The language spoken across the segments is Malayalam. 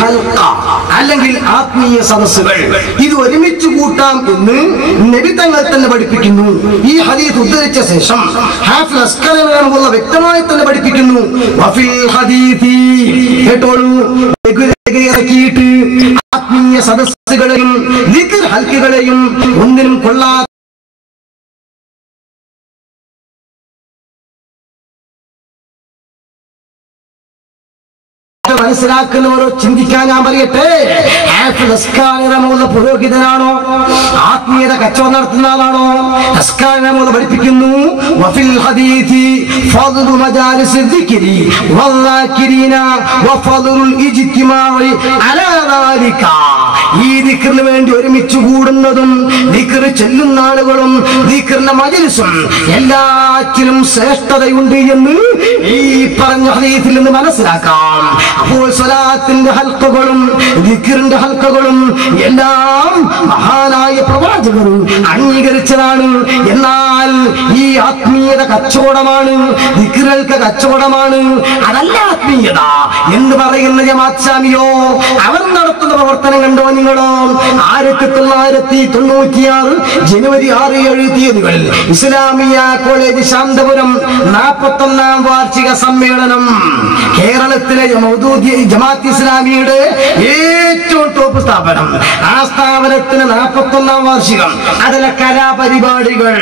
ഹൽഖ അല്ലെങ്കിൽ ആത്മീയ സദസ്സുകൾ ഇത് ഒരുമിച്ച് കൂട്ടാം എന്ന് നബി തങ്ങൾ തന്നെ പഠിപ്പിക്കുന്നു. ഈ ഹദീസ് ഉദ്ധരിച്ച ശേഷം ഹാഫിദ് അസ്കലനി റളിയല്ലാഹു വ്യക്തമായി തന്നെ പഠിപ്പിക്കുന്നു, വഫിൽ ഹദീസി കേട്ടോളൂ, ഇറക്കിയിട്ട് ആത്മീയ സദസ്സുകളെയും ദിക്ർ ഹൽഖകളെയും ഒന്നിനും കൊള്ളാത്ത മനസ്സിലാക്കുന്നവരോ ചിന്തിക്കാൻ ഞാൻ പറയട്ടെ, ഹാഫിദ് അസ്കലനി റളിയല്ലാഹു പുരോഹിതനാണോ, ആത്മീയത കച്ചവടം നടത്തുന്ന ആളാണോ? അസ്കലനി റളിയല്ലാഹു പഠിപ്പിക്കുന്നു, വഫിൽ ഹദീസി ഫദ്ലു മജാലിസ് ദിക്രി വദ്ദാകിരീന വഫദ്ലുൽ ഇജ്തിമാഇ അലാ ദാലിക. ഈ ദിക്റിന് വേണ്ടി ഒരുമിച്ച് കൂടുന്നതും ദിക്ർ ചെല്ലുന്ന ആളുകളും ദിക്റിന്റെ മജ്‌ലിസും എല്ലാറ്റിലും ശ്രേഷ്ഠതയുണ്ട് എന്ന് ഈ പറഞ്ഞ ഹദീസിൽ നിന്ന് മനസ്സിലാക്കാം. അപ്പോൾ സ്വലാത്തിന്റെ ഹൽഖകളും ദിക്റിന്റെ ഹൽഖകളും എല്ലാം മഹാനായ പ്രവാചകർ അംഗീകരിച്ചതാണ്. എന്നാൽ ഈ ആത്മീയത കച്ചവടമാണ്, ദിക്റുകൾക്ക് കച്ചവടമാണ്, അതല്ല ആത്മീയത എന്ന് പറയുന്ന ജമാഅത്ത് ഇസ്ലാമിയോ അവർ നടത്തുന്ന പ്രവർത്തനം കണ്ടോ നിങ്ങളോ? 1996 ജനുവരി 6-7 തീയതികളിൽ ഇസ്ലാമിയ കോളേജ് ശാന്തപുരം 41ാം വാർഷിക സമ്മേളനം കേരളത്തിലെ ജമാഅത്ത് ഇസ്ലാമിയുടെ ഏറ്റവും ടോപ്പ് സ്ഥാപനം. ആ സ്ഥാപനത്തിന് 41ാം വാർഷികം. അതിലെ കലാപരിപാടികൾ,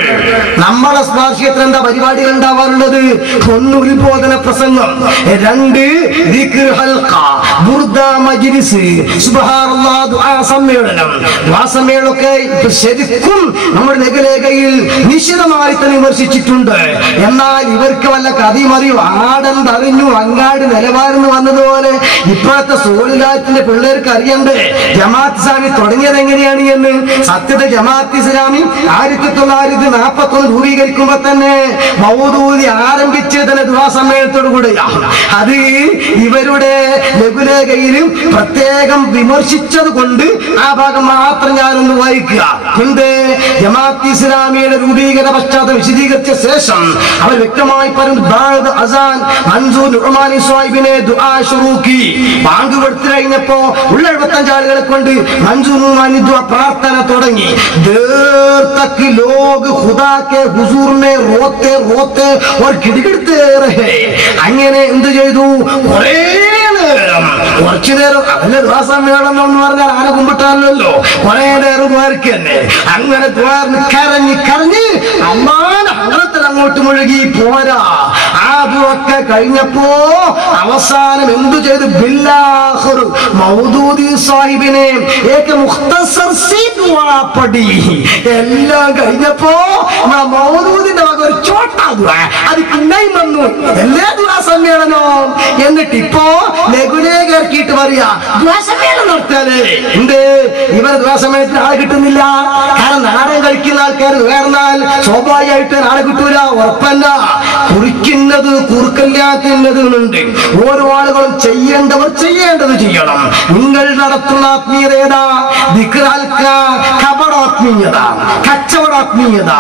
നമ്മുടെ വാർഷികത്തിൽ എന്താ പരിപാടികൾ ഉണ്ടാവാറുള്ളത്? 1 ഉത്ബോധന പ്രസംഗം, 2 ദിക്ർ ഹൽഖ, ബുർദ മജ്‌ലിസ്, സുബ്ഹാനല്ലാഹ് ദുആ സമ്മേളനം. ദുആ സമ്മേളനമൊക്കെ ശരിക്കും നമ്മുടെ ലഘുലേഖയിൽ നിശിതമായി തന്നെ വിമർശിച്ചിട്ടുണ്ട്. എന്നാൽ ഇവർക്ക് വല്ല കഥയും അറിയും, ആടന്തറിഞ്ഞു അങ്ങാട് നിലവാരം വന്നതുപോലെ ഇപ്പോഴത്തെ സോളിലാറ്റിന്റെ പിള്ളേർക്ക് അറിയണ്ടേ ജമാഅത്ത് ഇസ്ലാമി തുടങ്ങിയത് എങ്ങനെയാണ് എന്ന്. സത്യത്തെ ജമാഅത്ത് ഇസ്ലാമി 1941 രൂപീകരിക്കുമ്പോ തന്നെ മൗദൂദി ആരംഭിച്ചത് തന്നെ ദുആ സമ്മേളനത്തോടു കൂടെയാണ്. അത് ഇവരുടെ ലഘുലേഖയിലും പ്രത്യേകം വിമർശിച്ചത് കൊണ്ട് ആ ഭാഗം മാത്രം ഞാനൊന്ന് വായിക്കുക. കൊണ്ട് ജമാഅത്ത് ഇസ്ലാമിയുടെ രൂപീകരണ പശ്ചാത്തലം വിശദീകരിച്ച ശേഷം അവർ വ്യക്തമായി പറഞ്ഞു, അസാൻ മൻസൂർ നുഅ്മാനി സാഹിബിനെ ദുആ ശുറൂക്കി. ബാങ്ക് കൊടുത്തു കഴിഞ്ഞപ്പോ ഉള്ള 75 ആളുകളെ കൊണ്ട് മൻസൂർ നുഅ്മാനി ദുആ പ്രാർത്ഥന തുടങ്ങി. देर तक लोग खुदा के हुजूर में रोते रोते और गिड़गिड़ते रहे. അങ്ങനെ എന്ത് ചെയ്തു? കുറച്ചു നേരം അതിന്റെ ദ്വാസമ്മേളനം എന്ന് പറഞ്ഞാൽ ആന കുമ്പിട്ടാണല്ലോ, കുറെ നേരം ദ്വാരക്കന്നെ. അങ്ങനെ കരഞ്ഞ് കരഞ്ഞ് അള്ളാഹത്തിൽ അങ്ങോട്ട് മുഴുകി പോരാ. ആദ്യമൊക്കെ കഴിഞ്ഞപ്പോ അവസാനം എന്തു ചെയ്തു? ബില്ലാഹിർ മൗദൂദി സാഹിബിനെ പടി എല്ലാം കഴിഞ്ഞപ്പോ മൗദൂദിന്റെ വക ഒരു ചോട്ടാ അത് പിന്നെയും വന്നു. എല്ലാ ദുആ സമ്മേളനവും. എന്നിട്ട് ഇപ്പോ ലഘുലേഖർക്കിട്ട് പറയാ ദുആ സമ്മേളനം നടത്താനേ ഉണ്ട്. ഇവർ ദുആ സമ്മേളനത്തിന് ആളെ കിട്ടുന്നില്ല. കാരണം നാടകം കളിക്കുന്ന ആൾക്കാർ വേർന്നാൽ സ്വാഭാവികമായിട്ട് ആളെ കിട്ടൂല, ഉറപ്പല്ല. കുറിക്കുന്നത് കുറുക്കല്ലാത്തുണ്ട്. ഓരോ ആളുകളും ചെയ്യേണ്ടവർ ചെയ്യേണ്ടത് ചെയ്യണം. നിങ്ങൾ നടത്തുന്ന ആത്മീയത ഏതാ? കപടാത്മീയത, കച്ചവടാത്മീയത,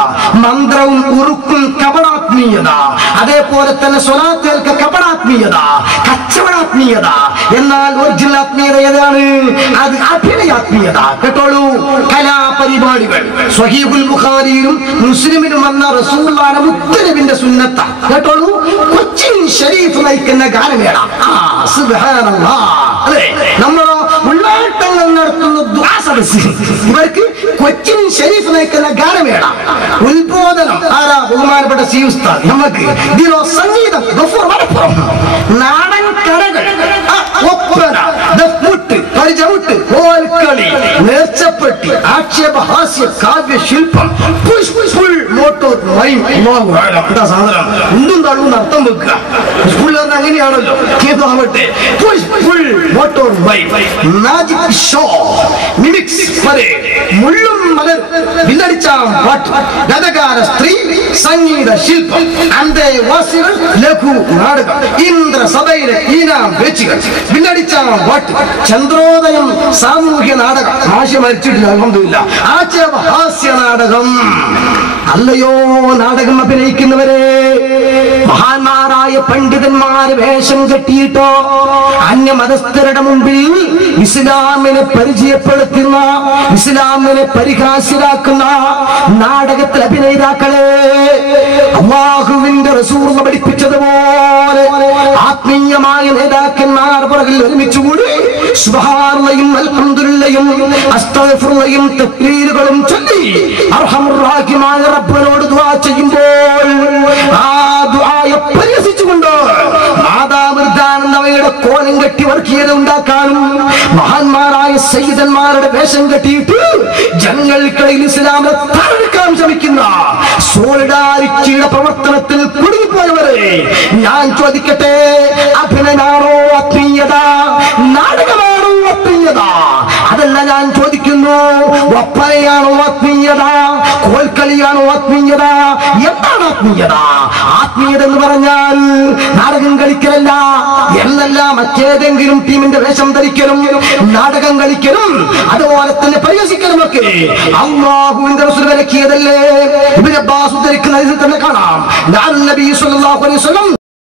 മന്ത്രവും ഉറുക്കും കപടാത്മീയത. അതേപോലെ തന്നെ സ്വലാത്തേൽക്ക കപടാത്മീയത, കച്ചവടാത്മീയത. എന്നാൽ ഒറിജിനൽ ആത്മീയത ഏതാണ്? അത് അഭിനയാത്മീയത. കേട്ടോളൂ, കലാപരിപാടികൾ. സ്വഹീഹുൽ ബുഖാരിയിലും മുസ്ലിമിലും വന്ന റസൂലുള്ളാഹിന്റെ മുത്തനബിന്റെ സുന്നത്ത. കേട്ടോളൂ, കൊച്ചിൻ ഷരീഫ് നയിക്കുന്ന ഗാനമേള. സുബ്ഹാനല്ലാഹ്. അതെ, നമ്മളോ ഉള്ളാട്ടങ്ങൾ നടത്തുന്ന ദുആ സദസ്സ്. ഇവർക്ക് കൊച്ചിൻ ഷരീഫ് നയിക്കുന്ന ഗാനമേള. ഉത്ബോധനം ആരാ? ബഹുമാനപ്പെട്ട സി ഉസ്താദ്. നമുക്ക് ഇതിലോ സംഗീതം, നാടൻ കലകൾ, ഒപ്പന, ദഫ്മുട്ട്, പരിചമുട്ട്, കോൽക്കളി, നേർച്ചപ്പെട്ടി, ആക്ഷേപഹാസ്യ കാവ്യശില്പം, ഫുൾ മോട്ടോർ മൈം. എന്താ സാധനം? ഒന്നും തള്ളുന്ന അർത്ഥം വെക്കുക. സ്കൂളിൽ വന്ന് അങ്ങനെയാണല്ലോ. കേട്ടാവട്ടെ, ഫുൾ മോട്ടോർ മൈം, മാജിക് ഷോ, മിമിക്സ് പരേഡ്, മുള്ളും മലർ, വില്ലടിച്ചാം പാട്ട്, ഗതകാല സ്ത്രീ, സംഗീത ശില്പം, അന്തേവാസികൾ, ലഘു നാടകം, ഇന്ദ്രസഭയിലെ ഈനാം പേച്ചുകൾ, വില്ലടിച്ചാം പാട്ട്, ചന്ദ്രോദയം, സാമൂഹ്യ നാടകം, ആശ മരിച്ചിട്ടില്ല അൽഹംദുലില്ലാ, ആക്ഷേപഹാസ്യ നാടകം. അല്ലയോ നാടകം അഭിനയിക്കുന്നവരെ, മഹാന്മാരായ പണ്ഡിതന്മാര് വേഷം കെട്ടിയിട്ടോ അന്യമതസ്ഥരുടെ മുമ്പിൽ ഇസ്ലാമിനെ പരിചയപ്പെടുത്തുന്ന, ഇസ്ലാമിനെ പരിഹാസ്യരാക്കുന്ന നാടകത്തിൽ അഭിനേതാക്കളെ, അല്ലാഹുവിന്റെ റസൂൽ പഠിപ്പിച്ചതുപോലെ ആത്മീയമായ നേതാക്കന്മാർ പുറകിൽ ഒരുമിച്ചുകൂടി സുബ്ഹാനല്ലാഹും അൽഹംദുലില്ലാഹും അസ്തഗ്ഫിറുല്ലാഹും തക്ബീറുകളും ചൊല്ലി അർഹമുർ റഹീമായ റബ്ബിനോട് ദുആ ചെയ്യുമ്പോൾ ആ ദുആയെ പരിഹസിച്ചുകൊണ്ട് മാതാമൃതാനന്ദവയുടെ കോലം കെട്ടി വർഗീയത ഉണ്ടാക്കാനും മഹാന്മാരായ സയ്യിദന്മാരുടെ വേഷം കെട്ടിയിട്ട് ജനങ്ങൾക്കിടയിൽ ഇസ്ലാമിനെ തകർക്കാൻ ശ്രമിക്കുന്ന സോളിഡാരിറ്റിയുടെ പ്രവർത്തനത്തിൽ കുടുങ്ങിപ്പോയവരെ ഞാൻ ചോദിക്കട്ടെ, അഭിനയമാണോ ആത്മീയത? നാടകമാണോ ആത്മീയത? അതല്ല ഞാൻ ചോദിക്കുന്നു, ഒപ്പനയാണോ ആത്മീയത? കോൽക്കളിയാണോ ആത്മീയത? എന്താണ് ആത്മീയത? ആത്മീയത എന്ന് പറഞ്ഞാൽ നാടകം കളിക്കലല്ല എന്നല്ല, മറ്റേതെങ്കിലും ടീമിന്റെ വേഷം ധരിക്കലും നാടകം കളിക്കലും അതുപോലെ തന്നെ പരിഹസിക്കലും ഒക്കെ അല്ലാഹുവിന്റെ റസൂൽ വിലക്കിയതല്ലേ? ഇബ്നു അബ്ബാസ് ഉദ്ധരിക്കുന്ന ഹദീസിൽ തന്നെ കാണാം, നബി സല്ലല്ലാഹു അലൈഹി വസല്ലം